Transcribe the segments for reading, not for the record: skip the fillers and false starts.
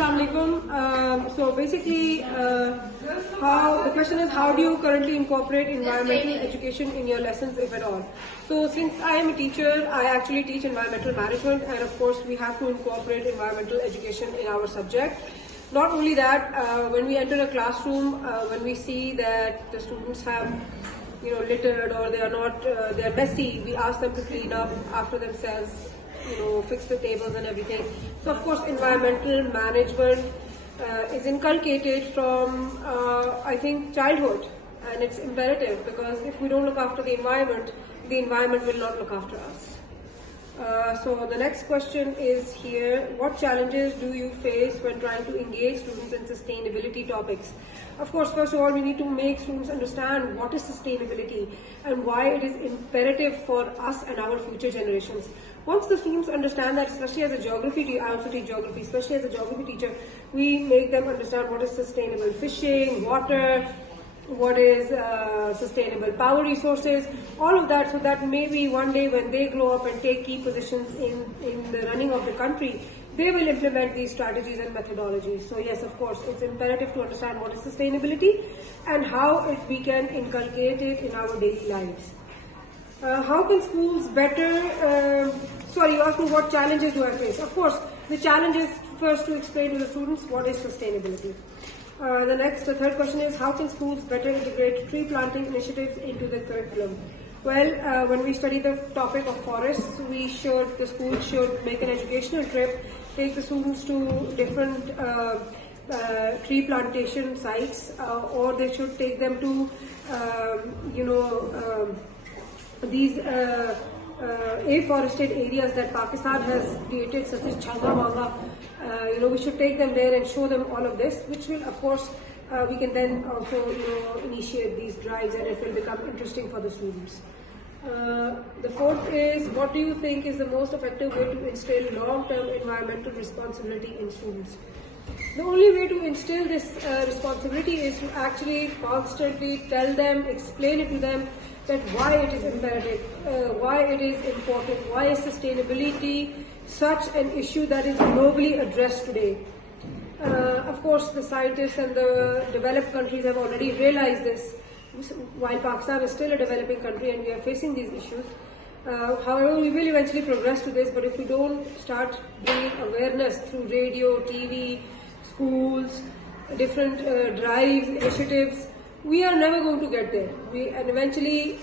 Assalamualaikum. So basically, the question is, how do you currently incorporate environmental education in your lessons, if at all? So since I am a teacher, I actually teach environmental management, and of course we have to incorporate environmental education in our subject. Not only that, when we enter a classroom, when we see that the students have littered or they are messy, we ask them to clean up after themselves, fix the tables and everything. So of course environmental management is inculcated from I think childhood, and it's imperative, because if we don't look after the environment will not look after us. So the next question is here: what challenges do you face when trying to engage students in sustainability topics? Of course, first of all, we need to make students understand what is sustainability and why it is imperative for us and our future generations. Once the students understand that, especially as a geography teacher, I also teach geography, especially as a geography teacher, we make them understand what is sustainable fishing, water, what is sustainable power resources, all of that, so that maybe one day when they grow up and take key positions in the running of the country, they will implement these strategies and methodologies. So yes, of course, it's imperative to understand what is sustainability and how we can inculcate it in our daily lives. How can schools better, you asked me what challenges do I face. Of course, the challenge is first to explain to the students what is sustainability. The third question is, how can schools better integrate tree planting initiatives into the curriculum? Well, when we study the topic of forests, the schools should make an educational trip, take the students to different tree plantation sites, or they should take them to, these afforested areas that Pakistan has created, such as Changa Wanga. We should take them there and show them all of this, which will, of course, we can then also, initiate these drives, and it will become interesting for the students. The fourth is, what do you think is the most effective way to instill long-term environmental responsibility in students? The only way to instill this responsibility is to actually constantly tell them, explain it to them, that why it is imperative, why it is important, why is sustainability such an issue that is globally addressed today. Of course, the scientists and the developed countries have already realized this, while Pakistan is still a developing country and we are facing these issues. However, we will eventually progress to this, but if we don't start bringing awareness through radio, TV, schools, different drives, initiatives, we are never going to get there. And eventually,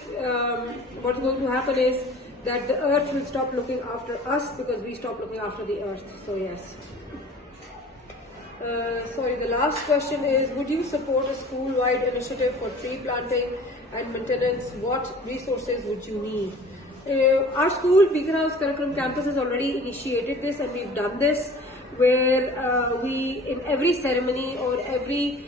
what's going to happen is that the earth will stop looking after us because we stop looking after the earth. So yes. The last question is, would you support a school-wide initiative for tree planting and maintenance? What resources would you need? Our school, Beacon House Curriculum Campus, has already initiated this, and we've done this, where we, in every ceremony or every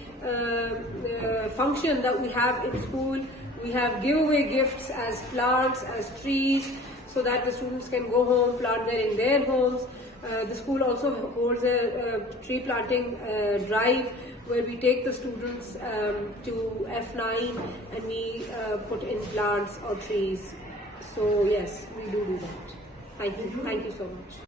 function that we have in school, we have giveaway gifts as plants, as trees, so that the students can go home, plant them in their homes. The school also holds a tree planting drive, where we take the students to F9 and we put in plants or trees. So yes, we do that. Thank you so much.